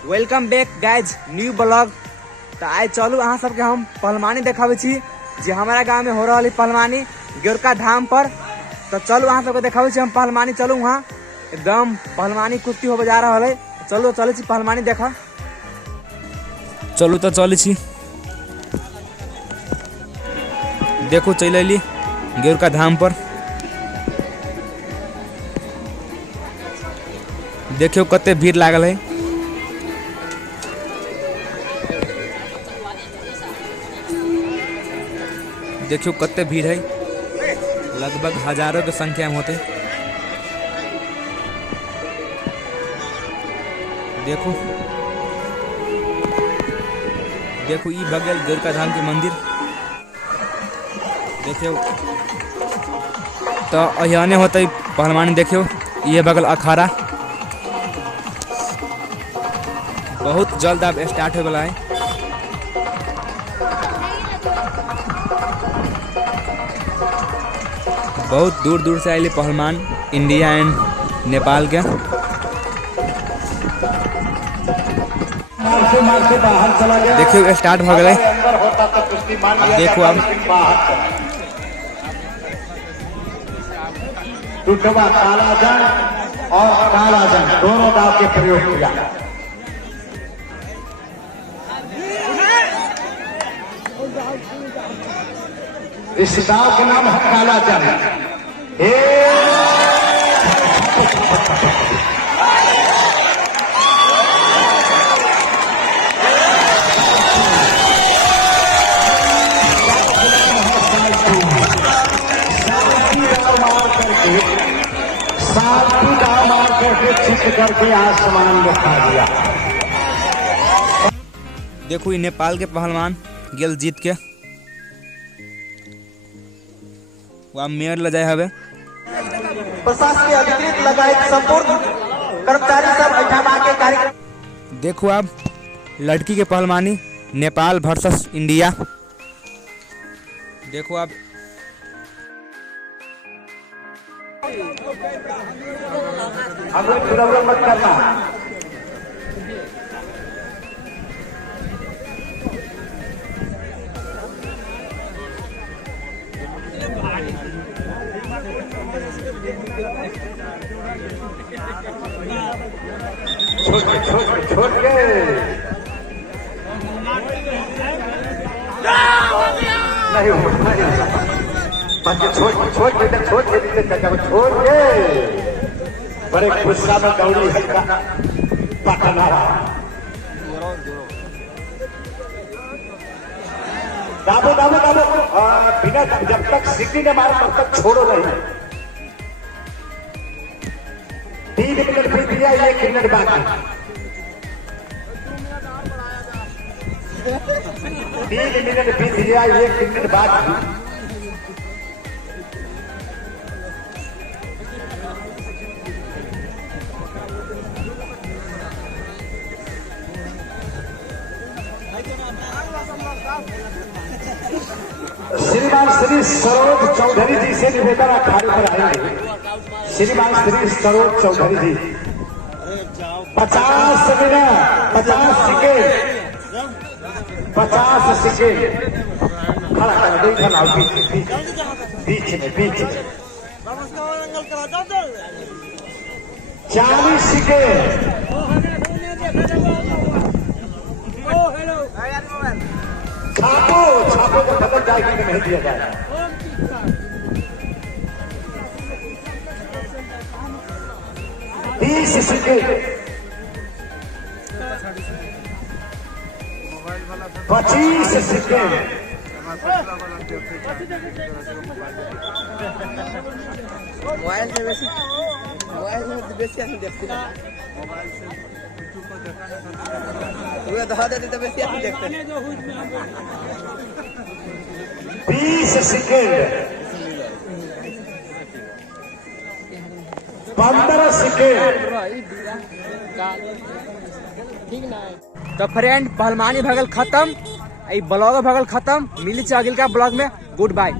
Welcome back guys new blog. तो आए चलू अहाँ सबके हम पहलवानी देखाबे छी जे हमारा गांव में हो रहा है पहलवानी गोरका धाम पर। तो चलू अहाँ सबके देखाबे छी हम पहलवानी। चलू वहाँ एकदम पहलवानी कुश्ती हो जा रहा है। चलो चले छी पहलवानी देखा। चलू तो चले छी देखो चल अली गोरका धाम पर। देखियो कते भीड़ लागल है। देखियो कते भीड़ है, लगभग हजारों की संख्या में होते। देखो देखो ई बगल गोरका धाम के मंदिर देखियो। तो अहियाने होते पहलवानी। देखियो ये बगल अखाड़ा बहुत जल्द अब स्टार्ट हो गया है। बहुत दूर दूर से आए पहलवान इंडिया एंड नेपाल के। देखियो स्टार्ट हो गए। देखो अब टुटवा काला जंग और काला जंग दोनों दाव के प्रयोग किया। इस दाव के नाम है काला जंग। साथी दाव मार करके चित करके आसमान में खा दिया। देखो ये नेपाल के पहलवान गेल जीत के वहाँ मेयर ले जाए हवे। प्रशासकीय अधिकृत लगाए संपूर्ण कर्मचारी सब बैठा के कार्यक्रम। देखो अब लड़की के पहलवानी नेपाल वर्सेस इंडिया। देखो अब हमें प्रॉब्लम मत करना। छोड़ के नहीं छोड़ के बड़े गुस्सा में दौड़ी हल्का पटना। दाबो दाबो दाबो बिना जब तक सिटी ने मारा तब तक छोड़ो नहीं। 3 मिनट बीत गया, 1 मिनट बाकी। 3 मिनट बीत गया, 1 मिनट बाकी। श्रीमान श्री सरोज चौधरी जी से निवेदन अखाड़े पर आएंगे। श्रीमान श्री सरोज चौधरी जी 50 मिनट 50 सेकेंड खड़ा कर दे। बीच में 40 सेकेंड। छापो को बदल जाएगी कि नहीं दिया जाएगा। 20 सेकेंड 25 सेकेंड। मोबाइल से बेसी हम देखते हैं। तो बेसी हम देखते हैं। 20 सेकेंड 15 सेकेंड। तो फ्रेंड पहलवानी भगल खत्म, ब्लॉग भगल खत्म। मिली अगल का ब्लॉग में। Good bye.